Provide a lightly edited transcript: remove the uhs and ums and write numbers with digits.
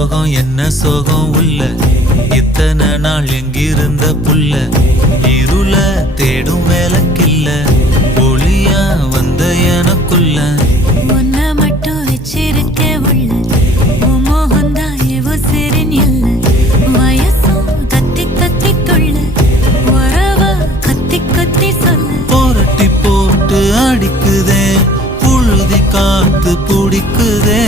சோகம் என்ன சோகம் உள்ள இத்தனை நாள் எங்கிருந்த புல்ல இருள தேடும் வேலைக்கில்ல ஒளியா வந்த எனக்குள்ள உன்னை மட்டும் வச்சிருக்க உள்ள உன் மோகந்தான் எவோ சிறின் இல்ல வயசும் கத்தி கத்தி கொள்ள உறவ கத்தி கத்தி சொல்ல போரட்டி போட்டு அடிக்குதே புழுதி காத்து பிடிக்குதே